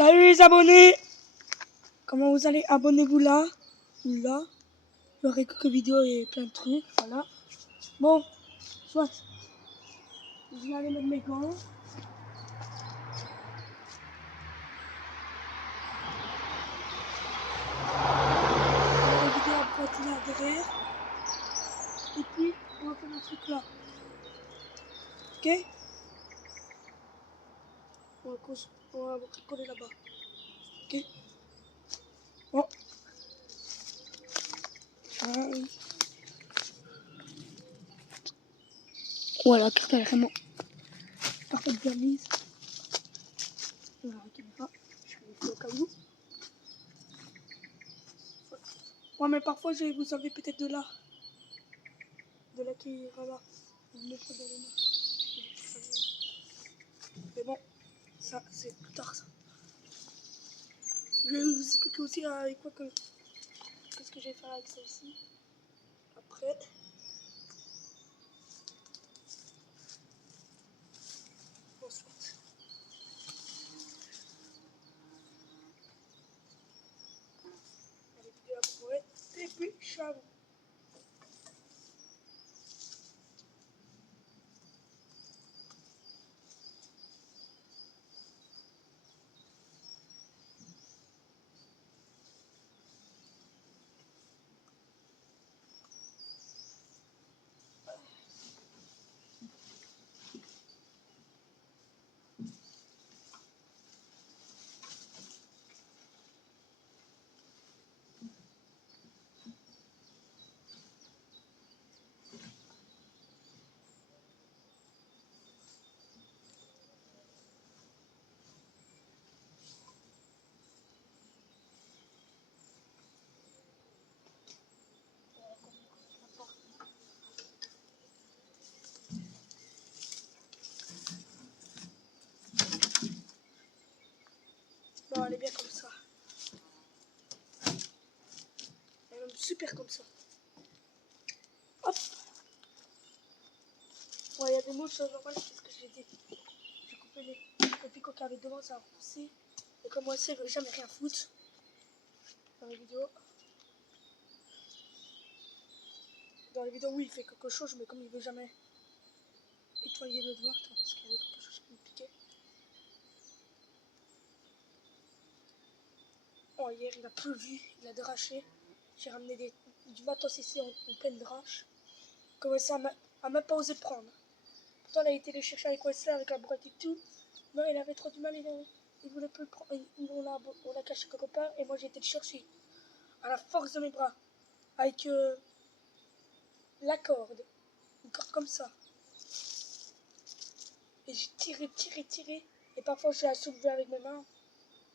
Salut les abonnés! Comment vous allez? Abonnez-vous là ou là. J'aurai quelques vidéos et plein de trucs, voilà. Bon, soit. Je vais aller mettre mes gants. La vidéo à droite là derrière. Et puis, on va faire un truc là. Ok? On va coller là-bas. Ok? Bon. Voilà, la carte elle est vraiment parfaite bien mise. Voilà, la caméra. Je vais le au cas où. Ouais, mais parfois je vais vous enlever peut-être de là. De là qui ira là. Vous me prenez les mains. Mais bon, ça c'est plus tard ça. Je vais vous expliquer aussi avec quoi qu'est-ce que je vais faire avec ça ici. Après. Ensuite. Allez, puis la brouette. Et puis, ciao. Bon, elle est bien comme ça. Elle est même super comme ça. Hop. Ouais, il y a des mots sur normal, c'est ce que j'ai dit. J'ai coupé les picots qu'il y avait devant, ça a repoussé. Et comme moi, je ne veux jamais rien foutre dans les vidéos. Dans les vidéos, oui, il fait quelque chose, mais comme il veut jamais nettoyer le doigt, parce qu'il y avait quelque chose qui me piquait. Oh, hier, il a plu, il a draché. J'ai ramené du matos ici en pleine drache. Il commençait à même pas oser prendre. Pourtant, il a été les chercher avec Wesley, avec la brouette et tout. Non, il avait trop du mal, il voulait plus le prendre. On l'a caché quelque part, et moi, j'ai été le chercher. À la force de mes bras. Avec la corde. Une corde comme ça. Et j'ai tiré. Et parfois, je l'ai soulevée avec mes mains.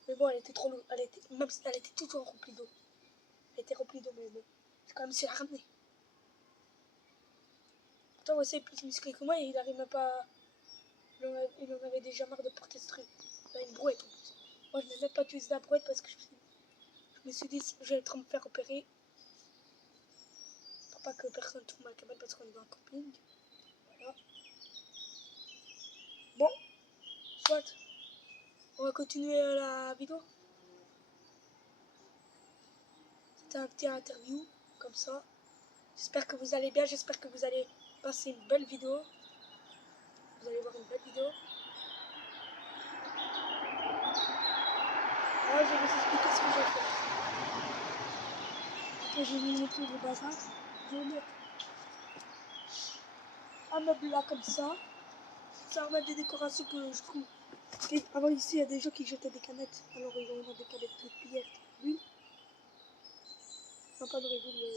Mais bon, elle était trop lourde. Elle était tout remplie d'eau. Elle était remplie d'eau, mais bon. J'ai quand même su la ramener. Pourtant, Wesley est plus musclé que moi et il n'arrive même pas. Il en avait déjà marre de porter ce truc. Il a une brouette en plus. Moi, je n'ai même pas utilisé la brouette parce que je me suis dit je vais être me faire opérer. Pour pas que personne trouve ma cabane parce qu'on est dans un camping. Voilà. Bon, soit. On va continuer la vidéo. C'était un petit interview, comme ça. J'espère que vous allez bien, j'espère que vous allez passer une belle vidéo. Vous allez voir une belle vidéo. Moi, je vais vous expliquer ce que j'ai fait. Après, je vais vous montrer le bazar. Je vais mettre un meuble là, comme ça. Ça va mettre des décorations que je trouve. Et avant, ici, il y a des gens qui jetaient des canettes. Alors, ils vont mettre des canettes de bière, de Red Bull. Non, pas de Red Bull, mais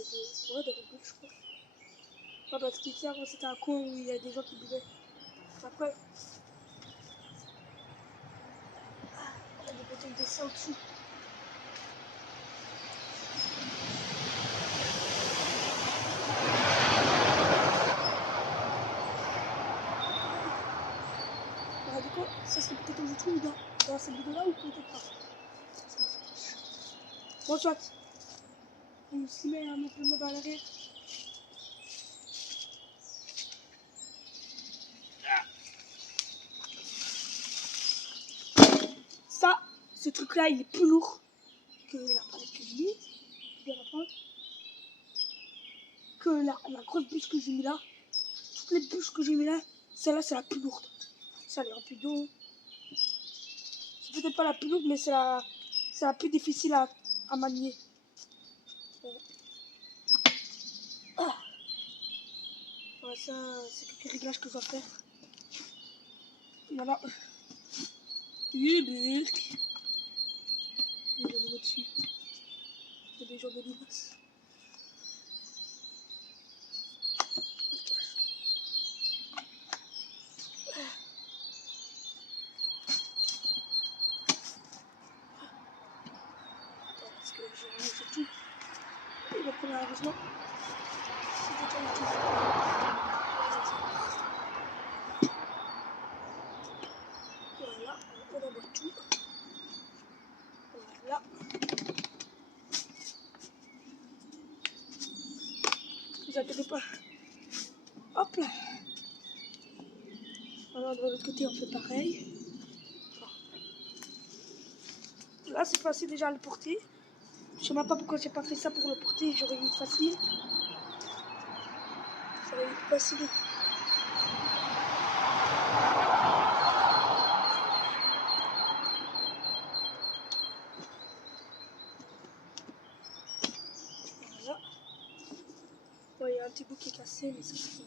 ouais, de Red Bull, je crois. Ouais, parce qu'ici, avant, c'était un coin où il y a des gens qui buvaient. Après, il y a des bouteilles de sang au-dessus. Alors, du coup, ça serait peut-être que je trouve dans cette vidéo-là ou peut-être pas. Bon, soit. On s'y met à mettre le meuble à l'arrière. Ça, ce truc-là, il est plus lourd que la palette que j'ai mis. Bien apprendre. Que la grosse bûche que j'ai mis là. Toutes les bûches que j'ai mis là, celle-là, c'est la plus lourde. Ça, elle est remplie d'eau. C'est peut-être pas la plus lourde, mais c'est la plus difficile à manier. Ah. Voilà, ça, c'est quelques réglages que je dois faire. Voilà. Il y a des animaux dessus. Il y a des gens de limaces. Parce que j'ai rangé tout. Et le premier arrangement, c'est déjà tout. Voilà, on envoie tout. Voilà. Ne vous inquiétez pas. Hop là. Alors de l'autre côté, on fait pareil. Là, c'est facile déjà à le porter. Je sais même pas pourquoi j'ai pas fait ça pour le porter. J'aurais eu facile. Ça aurait été facile. Voilà. Bon, il y a un petit bout qui est cassé, mais c'est pas grave.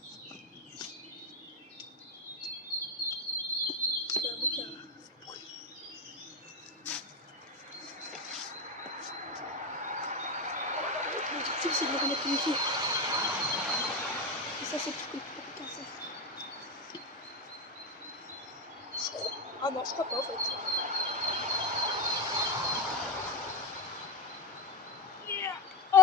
Parce qu'il y a un bout qui a fait bruit. L'objectif, c'est de le remettre unifié. Et ça, c'est tout le cassé. Je crois. Ah non, je crois pas en fait. Oh,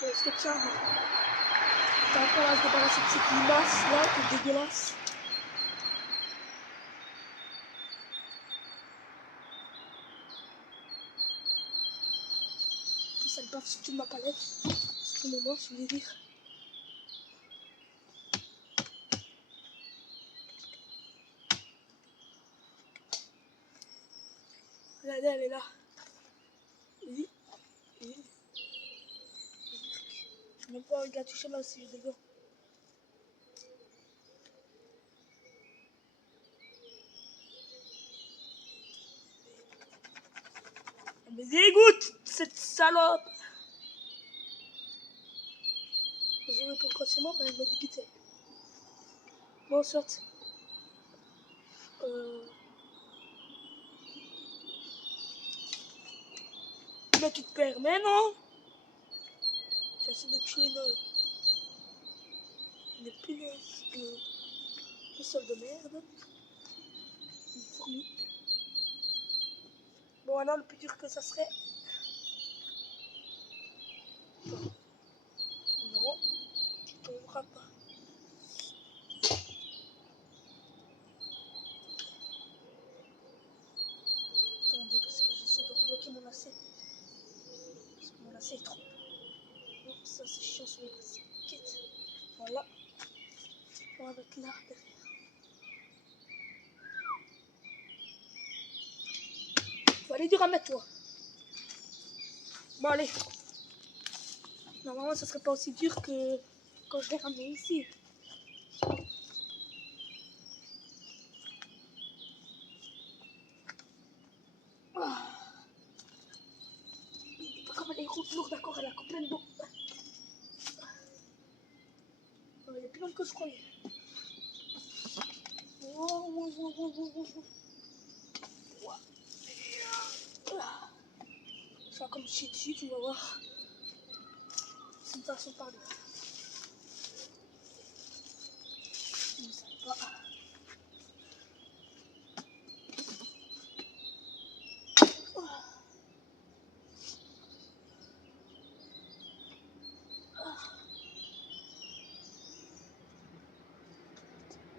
bon, c'est que ça. T'as encore à se débarrasser de cette limace là, qui est dégueulasse. Ça le baffe sur toute ma palette. C'est tout moment, je voulais dire. Regardez, elle est là. Oui. Oui. Je n'ai même pas envie de la toucher là aussi, j'ai des gants. Elle me dégoûte, cette salope. Désolé pour le croissement, mais elle m'a dégoûté. Bon, soit. Mais tu te permets, non? J'essaie de tuer une punaise de sol de merde. Une fourmi. Bon, alors le plus dur que ça serait. Non, tu ne tomberas pas. Attendez, parce que j'essaie de rebloquer mon lacet. Parce que mon lacet est trop. Non, ça c'est chiant sur les baskets. Voilà. On va mettre là derrière. Faut aller dur à mettre, toi. Bon, allez. Normalement, ça serait pas aussi dur que quand je l'ai ramené ici. Ah. Comme elle est lourde, d'accord, elle a plein d'eau. Elle est plus longue que je croyais. Je vais comme chier dessus, tu vas voir. C'est une façon de parler. Je ne sais pas.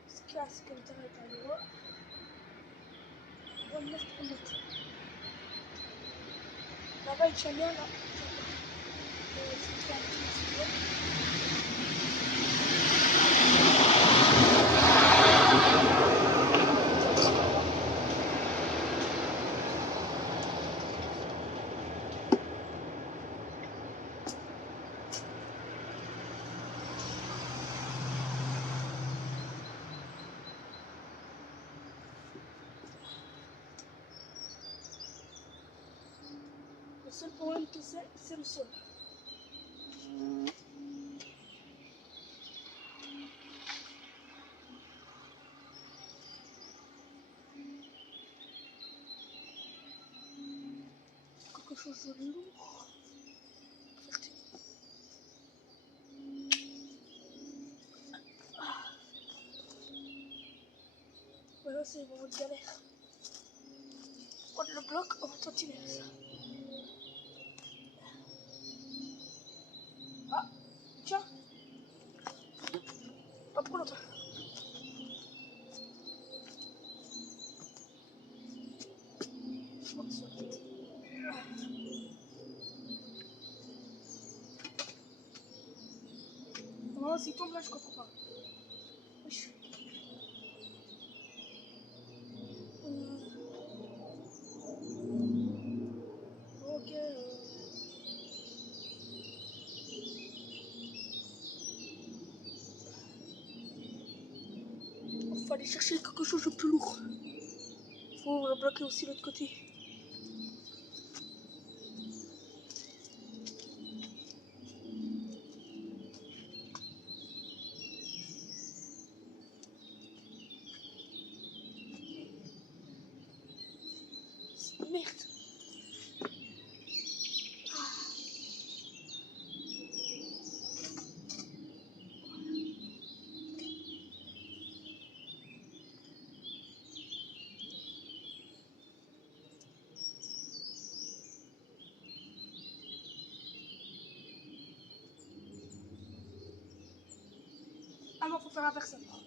Se casse comme ça avec un doigt. On va me mettre pour mettre. Là-bas, il tient bien, là. C'est un petit peu. seul problème que c'est le sol. Quelque chose de lourd. Voilà, c'est vraiment de galère. On le bloc, on va continuer ça. Ah, tiens. Pas pour longtemps. Non, s'il tombe là, je comprends pas. Wesh. Ok. Il faut aller chercher quelque chose de plus lourd. Il faut bloquer aussi l'autre côté. Merde. Ah non, faut faire l'inverse alors.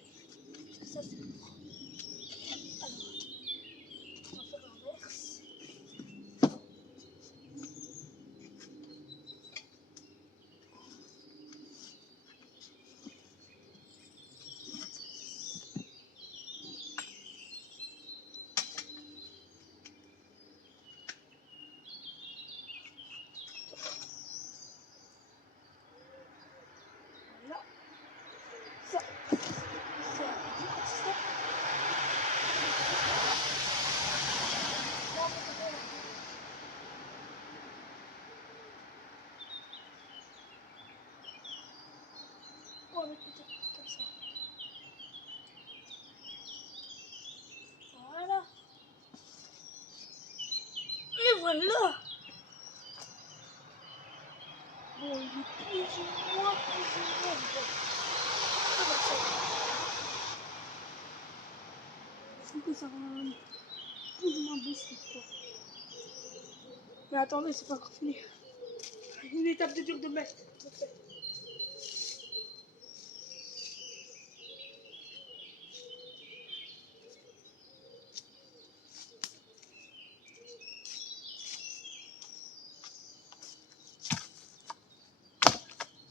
Ça, c'est lourd. Alors, on va faire l'inverse. Voilà. Ça, c'est un petit step. Là, on va faire on va mettre plutôt comme ça. Voilà. Et voilà. Bon, il est plus ou moins bon. Ça va, ça va. Je trouve que ça va plus ou moins booster, quoi. Mais attendez, c'est pas encore fini. Une étape de dur de mettre.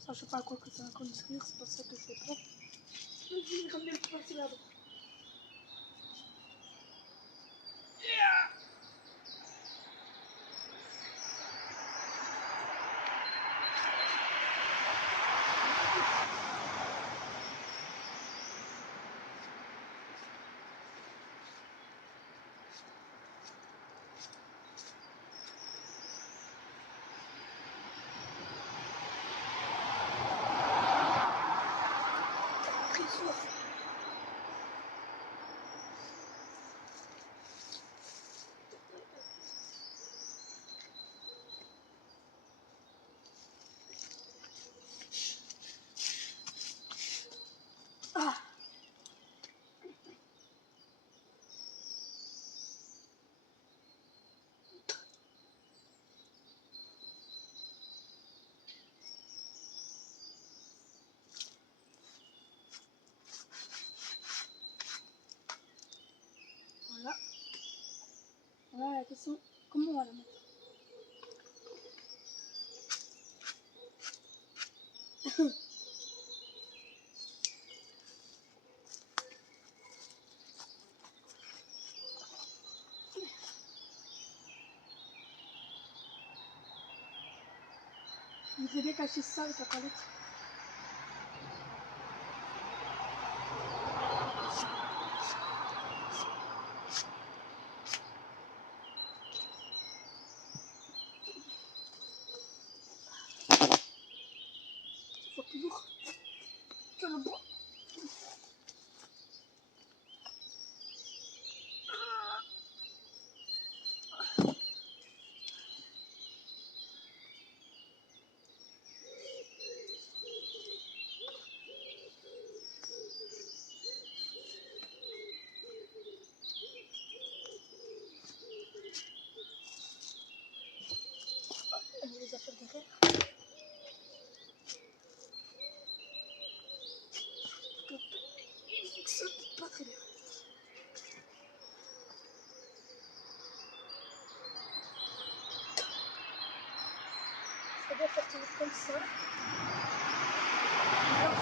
Ça, je sais pas à quoi que ça va conduire, c'est pas ça que je fais pas. Je vais ramener le plus facile là-bas. Très sûr. Ah. Voilà. Voilà la question. Comment on va la mettre? Vous avez caché ça avec la palette. Je le bois. On met les affaires derrière. Il fonctionne pas très bien. Ça doit faire tenir comme ça. Alors,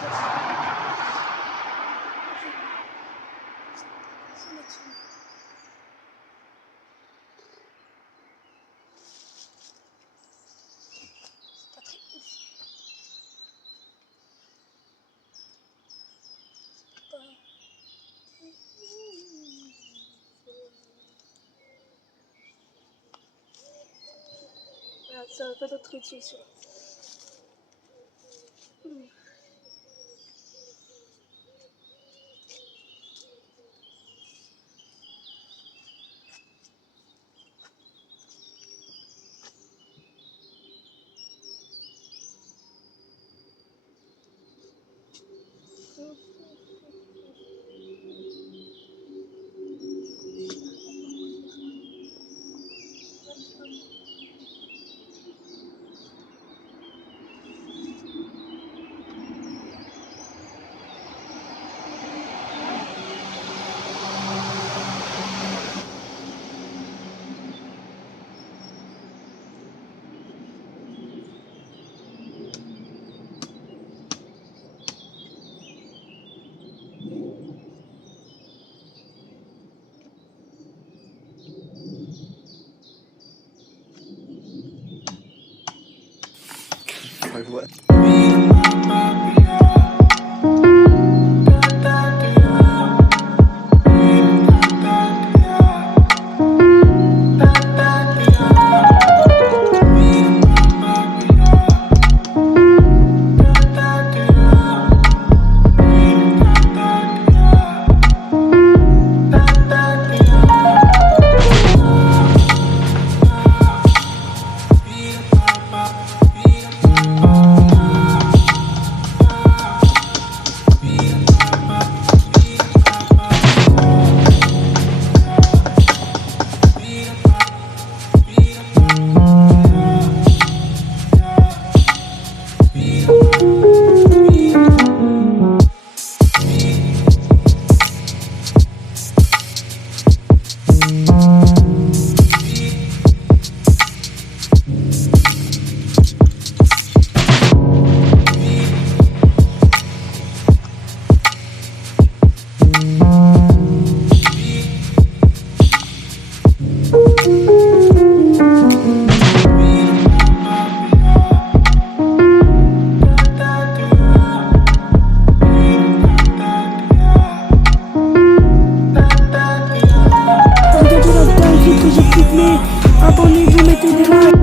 je vais mettre une. C'est pas très ouf. C'est pas... Ah, ça va pas d'autre solution. Voilà. Abonnez-vous, mettez des likes.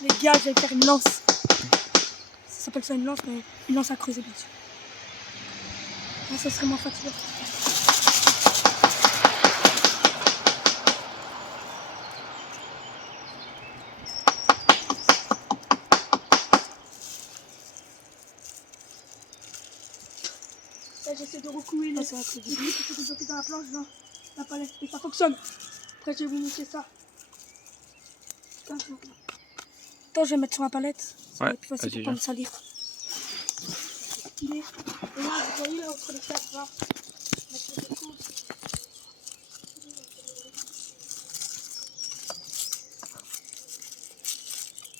Les gars, je vais faire une lance. Ça s'appelle ça une lance, mais une lance à creuser, bien sûr. Là, ça serait moins fatigant. Là, j'essaie de recouler les trucs qui sont bloqués dans la planche, dans la palette. Et ça fonctionne. Après, je vais vous montrer ça. Attends, je vais mettre sur la palette. Ça va être plus facile pour pas me salir. Et là, vous voyez, là, entre les quatre, là, mettre le coude.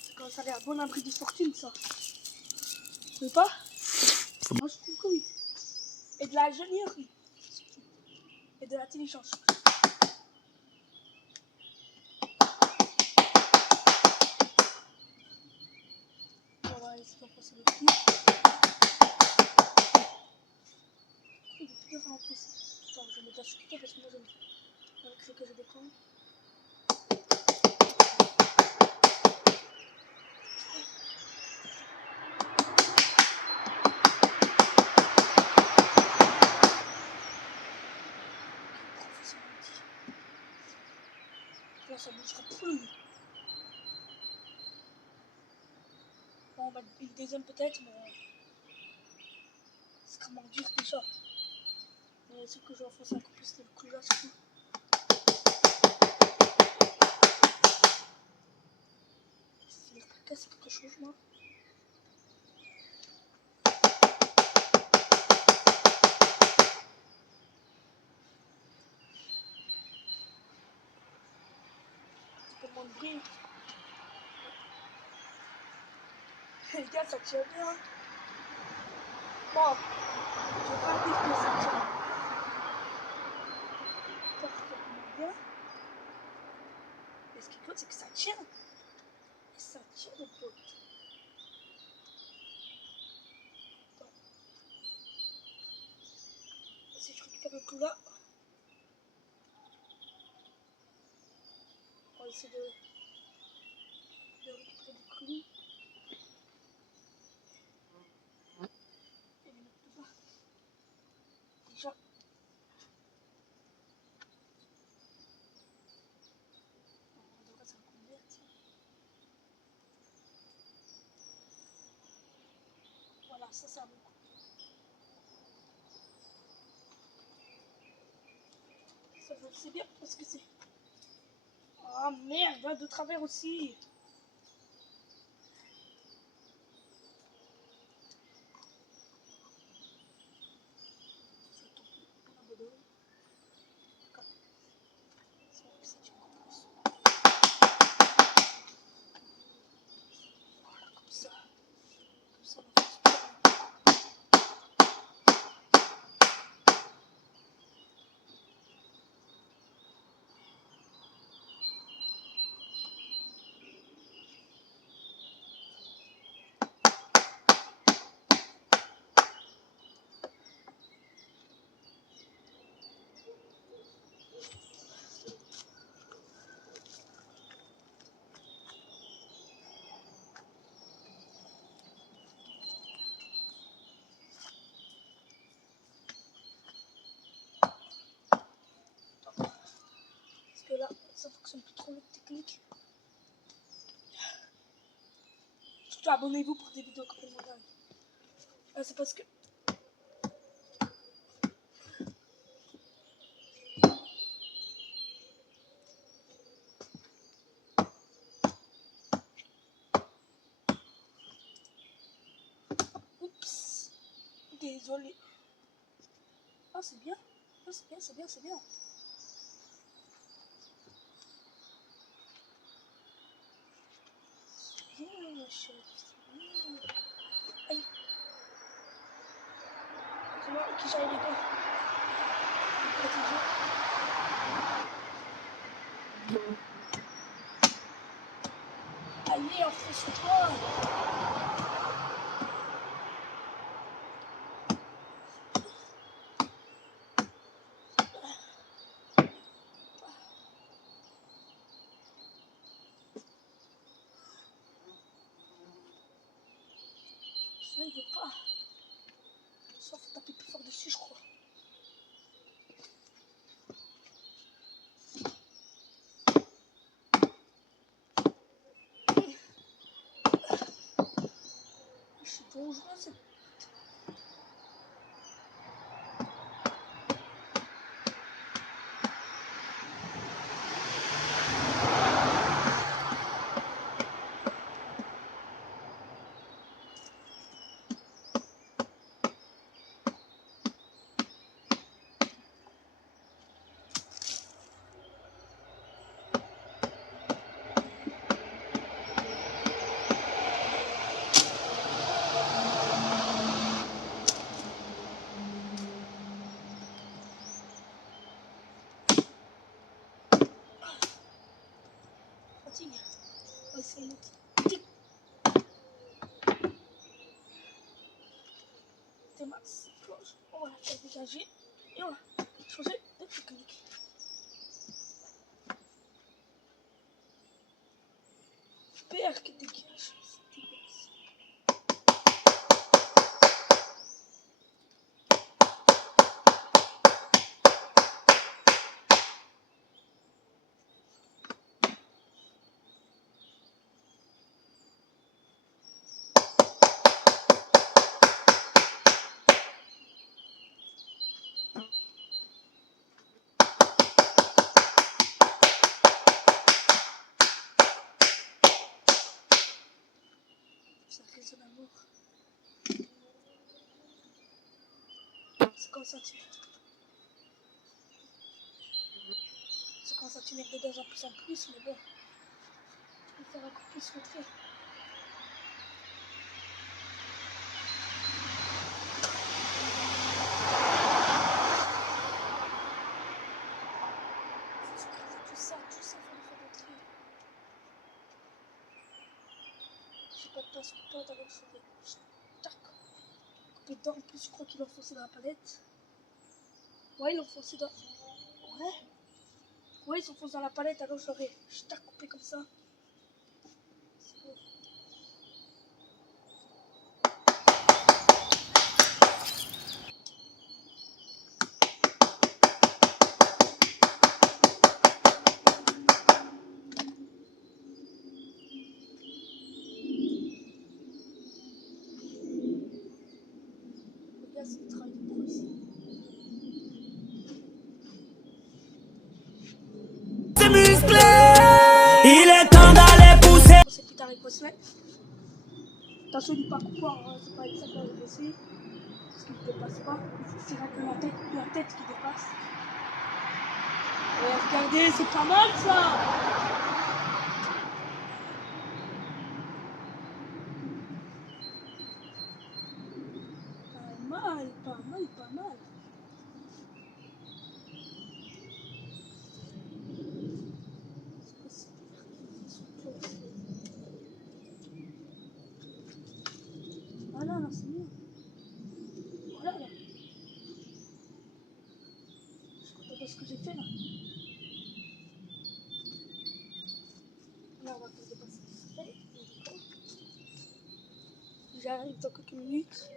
Ça commence à aller à bon abri de fortune, ça. Vous voyez pas? Moi, je trouve que oui. Et de l'ingénierie. Et de l'intelligence. On va essayer d'en passer le plus. Il est plus dur à en passer. Attends, je vais mettre la sécurité parce que moi j'aime bien le clé que je déprends. Là, ça bougera plus. Bon, on va une deuxième peut-être, mais c'est vraiment dur déjà. Mais ce que je vais enfoncer un coup plus, c'est le clou là, c'est tout. Je vais finir par casser quelque chose, moi. Un peu moins de bruit. Les gars, ça tient bien. Bon, je vais pas dire que ça tient parfaitement bien. Mais ce qui compte, c'est que ça tient. Et ça tient le pote. Attends. Si je récupère le clou là, on va essayer de récupérer des clous. Et les mettre tout bas. Déjà. On devrait s'en convertir. Voilà, ça c'est un bon coup. Ça c'est bien parce que c'est... Oh merde, de travers aussi. Que là, ça fonctionne plus trop le technique. Surtout abonnez-vous pour des vidéos complètement dingues. C'est parce que oups, désolé. Ah c'est bien, ah, c'est bien, c'est bien, c'est bien. Bien, chef. Aïe. C'est moi qui j'aille les gars. Allez, enfonce-toi. Ça il veut pas. Ça faut taper plus fort dessus je crois. Je suis dangereux c'est... max. On va la faire dégager et on va changer de technique. Père qui dégage. Ça résonne à mort. 50 centimes. 50 cm de gaz en plus, mais bon. Je vais faire encore plus rentrer. Tout ça, faut le faire rentrer. J'ai pas de place coupante, alors je vais. Tac. Couper dedans, en plus, je crois qu'il est enfoncé dans la palette. Ouais, il est enfoncé dans. Ouais. Ouais, il s'enfonce dans la palette, alors j'aurais. Je t'ai coupé comme ça. C'est bon. C'est le travail de pro ici. C'est musclé, il est temps d'aller pousser. C'est plus tard, il faut se mettre. Attention, il n'est pas coupant, hein. C'est pas exactement le bosser. Parce qu'il ne dépasse pas. C'est là que la tête qui dépasse. Et regardez, c'est pas mal ça. Pas mal. Ah là, c'est mieux. Voilà, là. Je suis content de ce que j'ai fait là. Là, on va faire dépasser ça. J'arrive dans quelques minutes.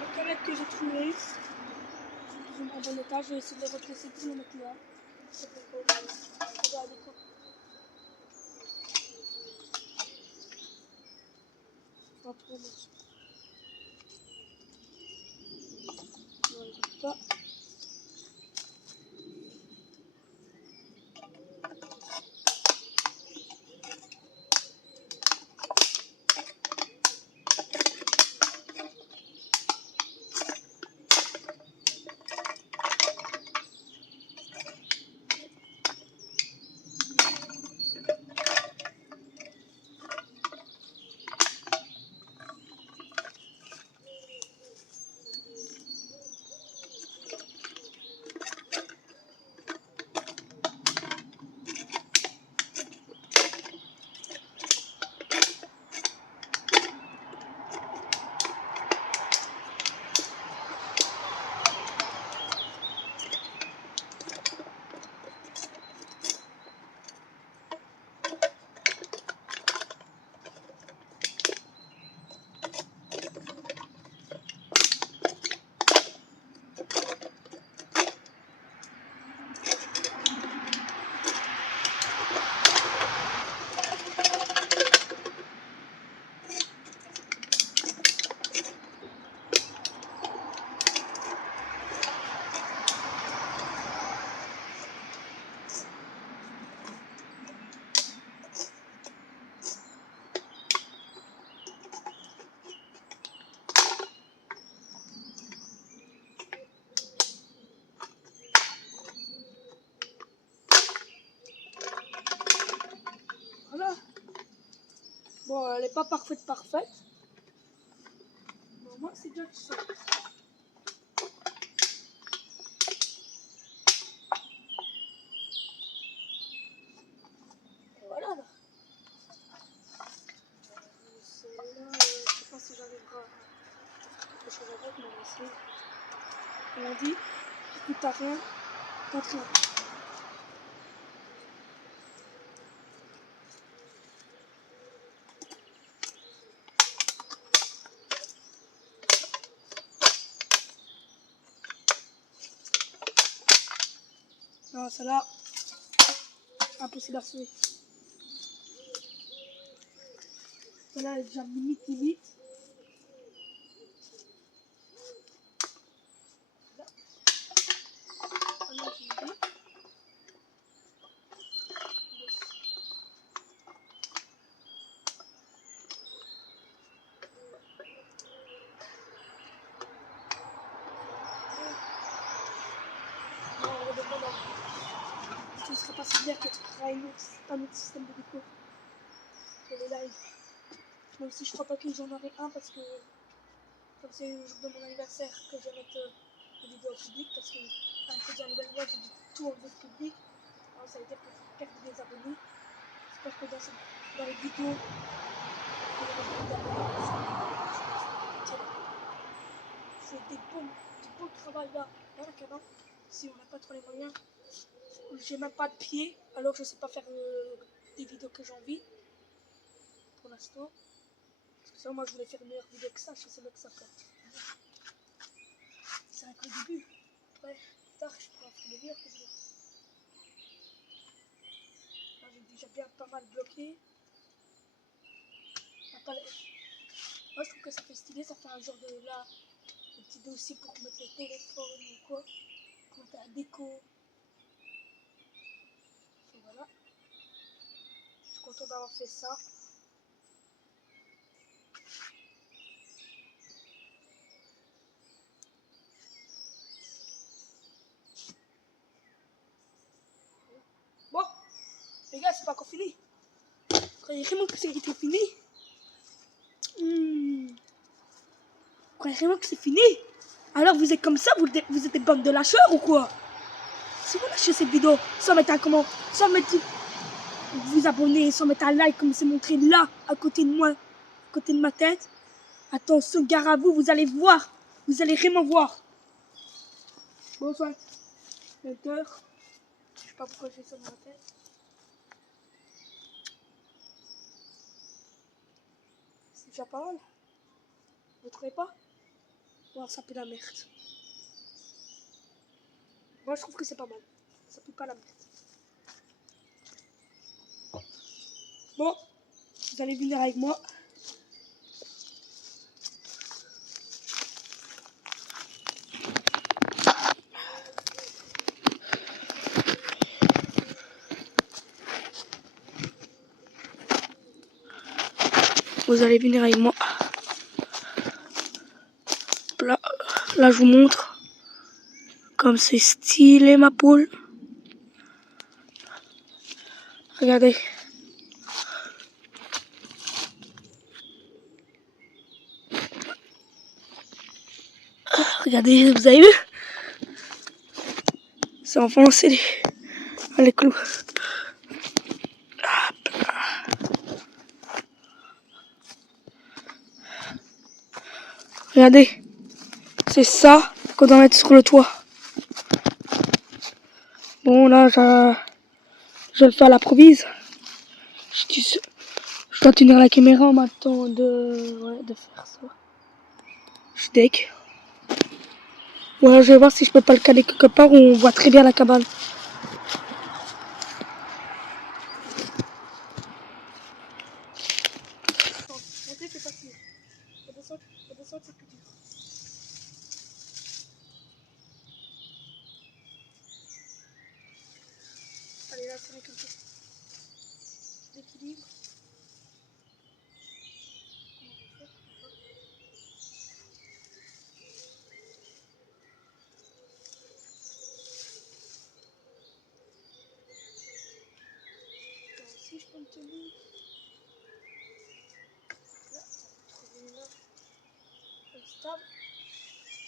Les canettes que j'ai trouvées sont plus ou moins en bon état. Je vais essayer de les replacer pour les mettre là. Regardez quoi. Pas trop bon. Non, ils ont pas. elle n'est pas parfaite. Mais au moins, c'est déjà tout ça. Et voilà. Là. Celle-là, je sais pas si j'arriverai à faire quelque chose avec, mais on va essayer. On a dit, écoute, t'as rien, t'as rien. Non, celle-là, impossible à sauver. Celle-là, elle est déjà limite. Là. Ah non, j'ai une idée. Non, on redemande en ce ne serait pas si bien que tu feras un autre système de déco pour les lives. Même si je crois pas que j'en aurai un parce que comme c'est le jour de mon anniversaire que je vais mettre des vidéos au public parce que à cause de la nouvelle loi j'ai dû tout enlever de public. Alors ça veut dire que je vais perdre des abonnés. J'espère que dans les vidéos il y aura beaucoup d'abonnés. Je fais du bon travail là. Dans la cabane, si on n'a pas trop les moyens. J'ai même pas de pied, alors je sais pas faire des vidéos que j'ai envie pour l'instant. Parce que ça, moi je voulais faire une meilleure vidéo que ça, je sais pas que ça fait. C'est un peu le début. Après, plus tard, je pourrais faire des meilleures vidéos. Là, j'ai déjà bien pas mal bloqué. Moi, je trouve que ça fait stylé, ça fait un genre de là, un petit dossier pour mettre les téléphones ou quoi, pour mettre la déco. Et voilà. Je suis content d'avoir fait ça. Bon, les gars, c'est pas encore fini. Vous croyez vraiment que c'est fini? Vous croyez vraiment que c'est fini? Alors vous êtes comme ça, vous êtes des bandes de lâcheurs ou quoi? Si vous lâchez cette vidéo sans mettre un comment, sans mettre vous abonner, sans mettre un like comme c'est montré là, à côté de moi, à côté de ma tête, attention, gare à vous, vous allez voir, vous allez vraiment voir. Bonsoir, 20h, je sais pas pourquoi j'ai ça dans la tête. C'est déjà pas mal. Vous trouvez pas? Oh, ça pue la merde. Moi je trouve que c'est pas mal. Ça pue pas la merde. Bon, vous allez venir avec moi. Vous allez venir avec moi. Là je vous montre. Comme c'est stylé ma poule. Regardez. Regardez, vous avez vu? C'est enfoncé les clous. Regardez. C'est ça qu'on doit mettre sur le toit. Bon là, je le fais à l'improvise. Je dois tenir la caméra en m'attendant de faire ça. Je suis deck. Voilà, je vais voir si je peux pas le caler quelque part où on voit très bien la cabane. Monter, c'est facile. Descendre, c'est plus dur. Allez, là, c'est quelque chose d'équilibre. Si je peux me tenir. stable.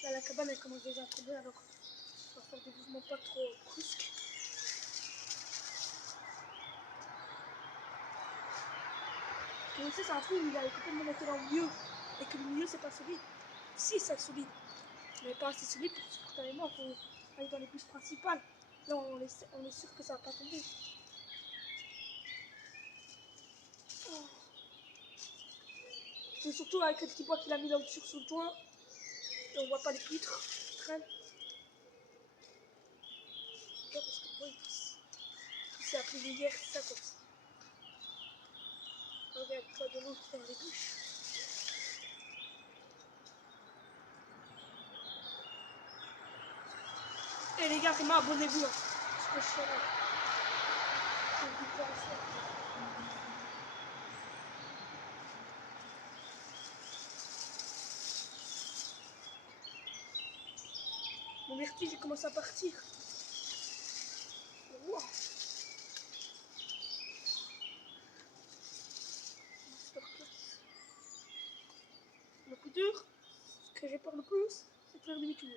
Là, la cabane, elle commence déjà à tomber, alors on va faire des mouvements pas trop brusques. Mais aussi, c'est un truc, il avait complètement été dans le milieu, et que le milieu, c'est pas solide. Si, c'est solide, mais pas assez solide pour supporter les morts. Il faut aller dans les bus principales. Là, on est sûr que ça va pas tomber. Oh. Et surtout avec le petit bois qu'il a mis là au-dessus sous le toit, et on voit pas les pitres qui traînent. Là, parce que le bois il s'est appelé hier, c'est ça comme ça. Regarde, pas de l'eau dans les bouches. Et les gars, vraiment abonnez-vous. Hein. Parce que je fais là. Je vous dis pas ça. Mon vertige, il commence à partir. Wow. Le plus dur, ce que j'ai peur le plus, c'est de faire demi-tour.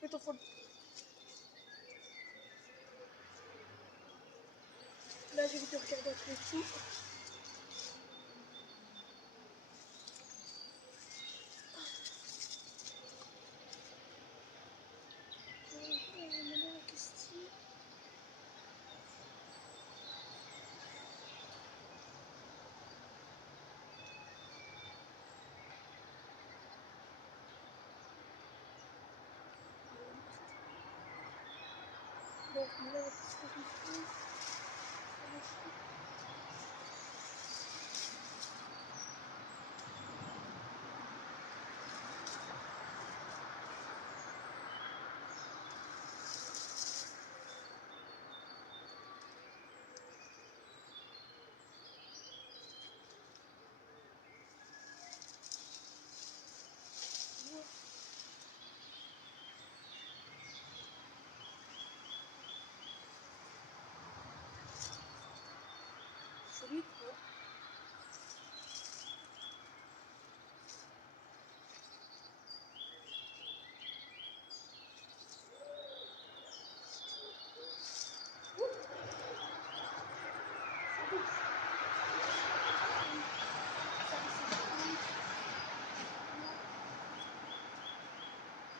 Mets ton phone. Là, j'évite de regarder tous les dessous. Donc là, ce que je fais, solide, quoi.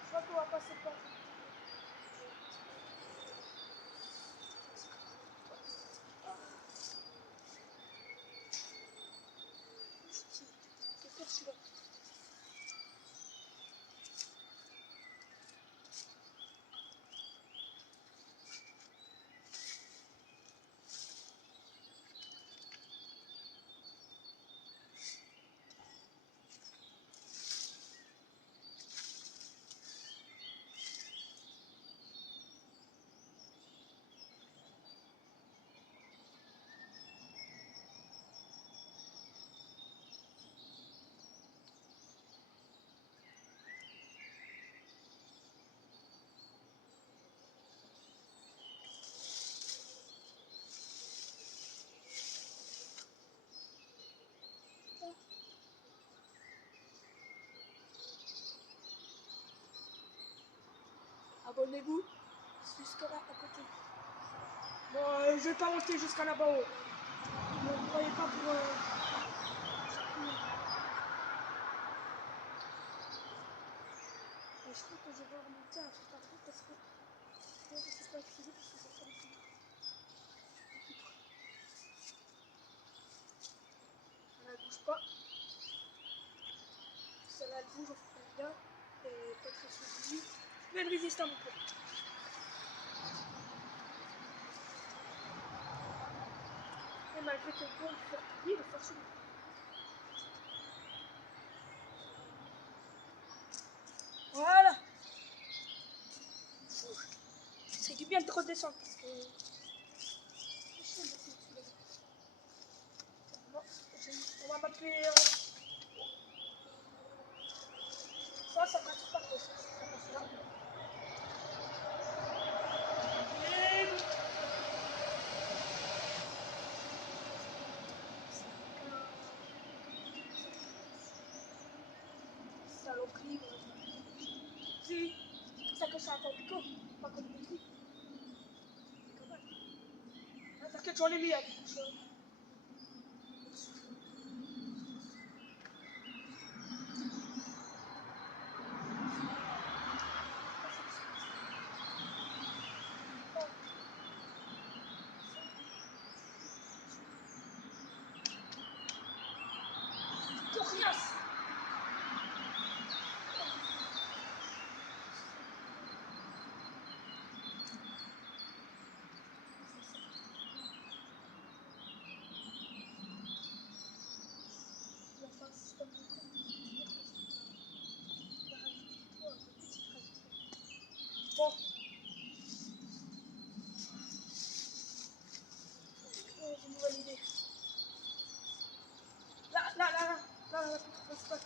Je crois qu'on va passer par. Abonnez-vous jusqu'à là à côté. Bon, je vais pas monter jusqu'à là-bas haut. Ne me croyez pas pour. Mais je crois que je vais remonter un truc tardé parce que je ne sais pas utiliser parce que c'est pas le plus. Celle-là elle bouge pas. Celle-là elle bouge, on fait bien. Et pas très solide. Mais elle résiste un peu. Et malgré que le bon il fait plier, il est fort solide. Voilà. C'est du bien de redescendre parce que. C'est chaud de descendre sous les gars. Bon, on va m'appeler. Ça passe pas trop. Ça passe là. Et... saloperie. Si, c'est pour ça que ça attend plutôt, pas qu'on le détruit. Quand même. Ah, t'inquiète, j'en ai mis à beaucoup de choses. Coriace. Il va faire un système de coordination parce qu'il va rajouter tout un peu petite rajouter. Bon. J'ai une nouvelle idée. Là, c'est pas.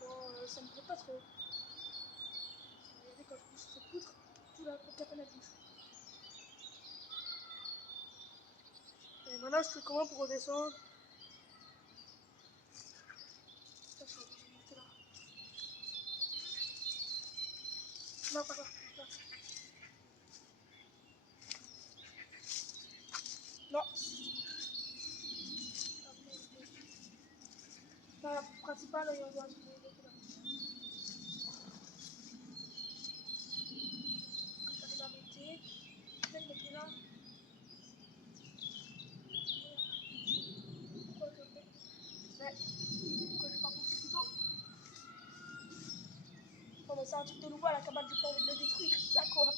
Bon, ça me plaît pas trop. Regardez quand je bouge cette poutre, tout la cabane elle bouge. Et maintenant, je fais comment pour redescendre? Putain, je suis obligé de monter là. Non, pas là. Là. Non. La principale, il y en a là. Quand j'arrive à monter, là, il est là. Pourquoi je fais? Ouais. Pourquoi je vais pas pousser plus tôt? Non, mais c'est un truc de nouveau à la cabane, j'ai pas envie de le détruire, c'est ça quoi.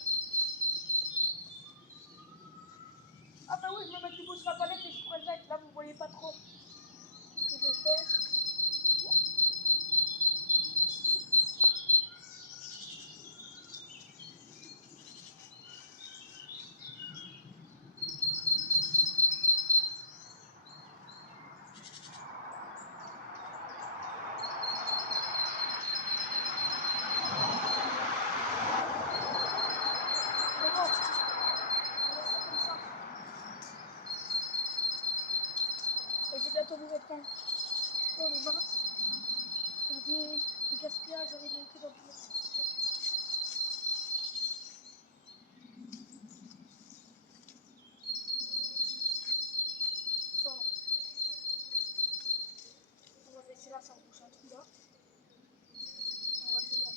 Ah bah oui, je vais mettre du beau sur la palette et je pourrais le mettre. Là, vous voyez pas trop ce que je vais faire. Mais bon, on laisse ça comme ça. Et j'ai bientôt vous répondre. Oh, mais mince. Regardez, le gaspillage, j'aurais monté dans le ça. On va laisser là, ça bouge un trou là. On va le faire là.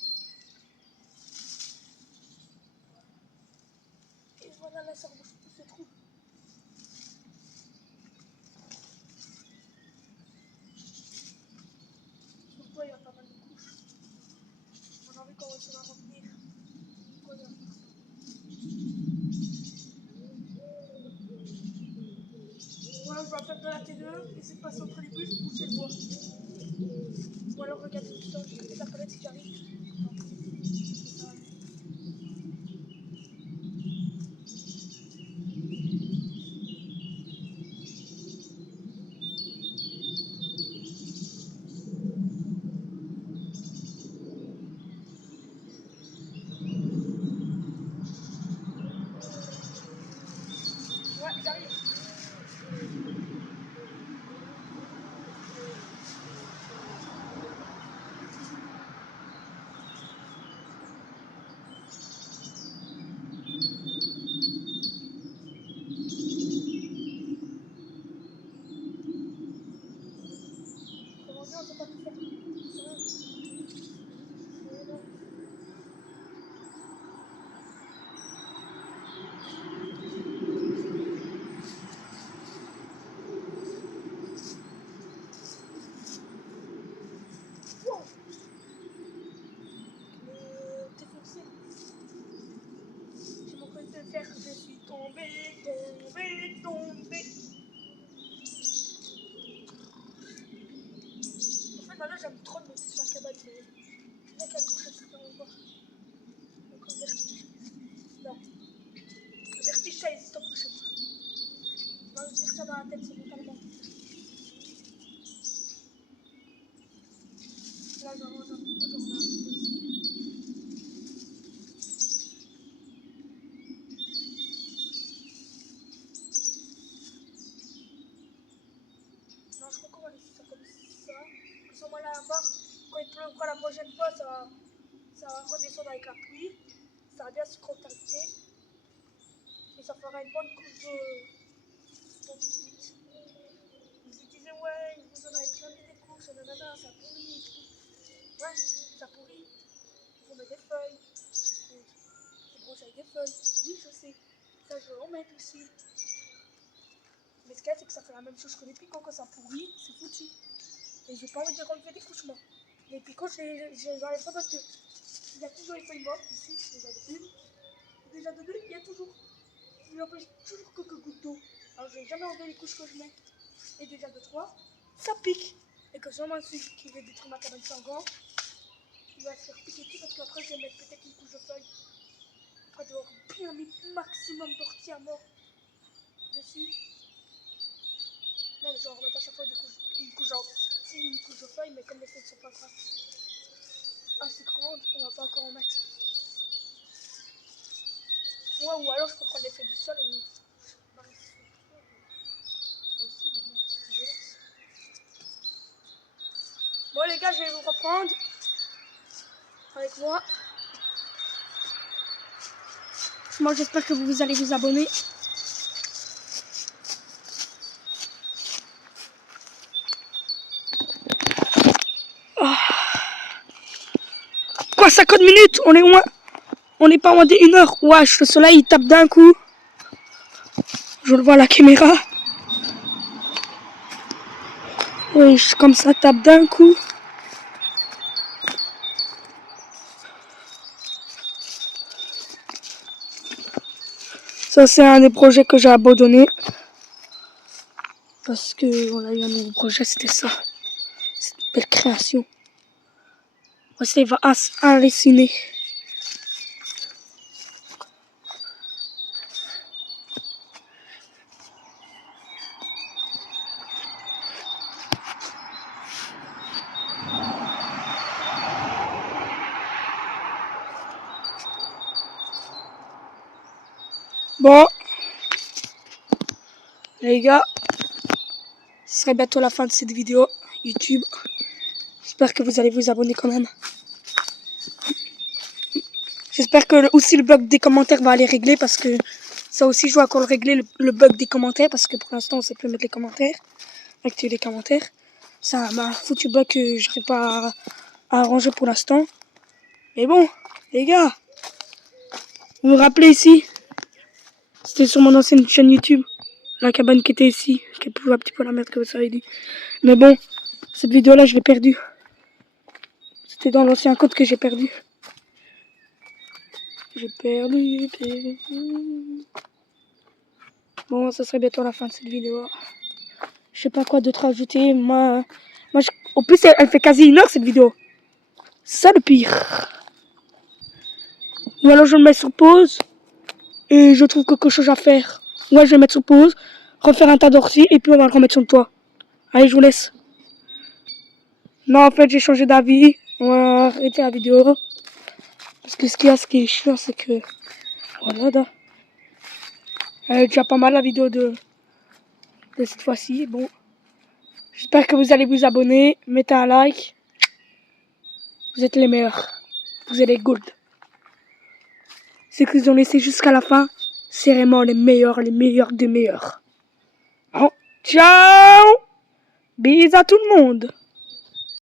Et voilà, là, ça rebouche tout ce trou. Sur le toit, il y a pas mal de couches. On a envie comment ça va revenir. Pourquoi il y a ça? Voilà, je vais faire de la T2, essayer de passer entre les bûches, boucher le bois. Ou alors regardez tout ça, je vais la palette si j'arrive. Ça va. Ouais, j'arrive. fois, ça va redescendre avec la pluie. Ça va bien se contacter. Et ça fera une bonne couche d'eau tout de suite. Ils se disaient, ouais, vous en avez jamais des couches, nanana, ça pourrit et tout. Ouais, ça pourrit. Il faut mettre des feuilles. C'est brosse avec des feuilles. Oui, je sais. Ça, je vais en mettre aussi. Mais ce qu'il y a, c'est que ça fait la même chose que les picots. Quand ça pourrit, c'est foutu. Et j'ai pas envie de relever des couches, moi. Les picots, je les enlève pas parce que il y a toujours les feuilles mortes ici. Déjà de une. Déjà de deux, il y a toujours. Il n'empêche toujours quelques gouttes d'eau. Alors, je vais jamais enlever les couches que je mets. Et déjà de trois, ça pique. Et que sûrement celui qui veut détruire ma cabane sans gants, il va se faire piquer tout parce qu'après, je vais mettre peut-être une couche de feuilles. Après, je vais avoir bien mis maximum d'ortie à mort dessus. Non, mais je vais en remettre à chaque fois une couche de feuilles, mais comme les feuilles ne sont pas assez grandes, on va pas encore en mettre. Ouais, ou alors je peux prendre les feuilles du sol et bon les gars, je vais vous reprendre avec moi. Moi j'espère que vous allez vous abonner. Oh. Quoi, 50 minutes? On est loin. On n'est pas loin de 1 heure. Wesh, le soleil il tape d'un coup. Je le vois à la caméra. Wesh, comme ça tape d'un coup. Ça c'est un des projets que j'ai abandonné. Parce que on a eu un nouveau projet, c'était ça. Cette belle création. Ça il va halluciner. Bon, les gars, ce serait bientôt la fin de cette vidéo YouTube. J'espère que vous allez vous abonner quand même. J'espère que aussi le bug des commentaires va aller régler parce que ça aussi je dois encore régler le bug des commentaires parce que pour l'instant on sait plus mettre les commentaires, activer les commentaires. Ça m'a foutu bug que je n'arrive pas à arranger pour l'instant. Mais bon, les gars, vous vous rappelez ici, c'était sur mon ancienne chaîne YouTube, la cabane qui était ici, qui pouvait un petit peu la mettre comme ça avait dit. Mais bon, cette vidéo là je l'ai perdue. C'était dans l'ancien code que j'ai perdu. J'ai perdu. Bon, ça serait bientôt la fin de cette vidéo. Je sais pas quoi d'autre rajouter. En plus, elle fait quasi 1 heure cette vidéo. C'est ça le pire. Ou alors je le mets sur pause et je trouve quelque chose à faire. Ouais, je vais mettre sur pause, refaire un tas d'orties et puis on va le remettre sur le toit. Allez, je vous laisse. Non, en fait, j'ai changé d'avis. On va arrêter la vidéo. Parce que ce qui est chiant, c'est que... Voilà, là. Elle est déjà pas mal la vidéo de cette fois-ci. Bon. J'espère que vous allez vous abonner. Mettez un like. Vous êtes les meilleurs. Vous êtes les gold. Ceux qui ont laissé jusqu'à la fin, c'est vraiment les meilleurs des meilleurs. Bon. Ciao! Bisous à tout le monde!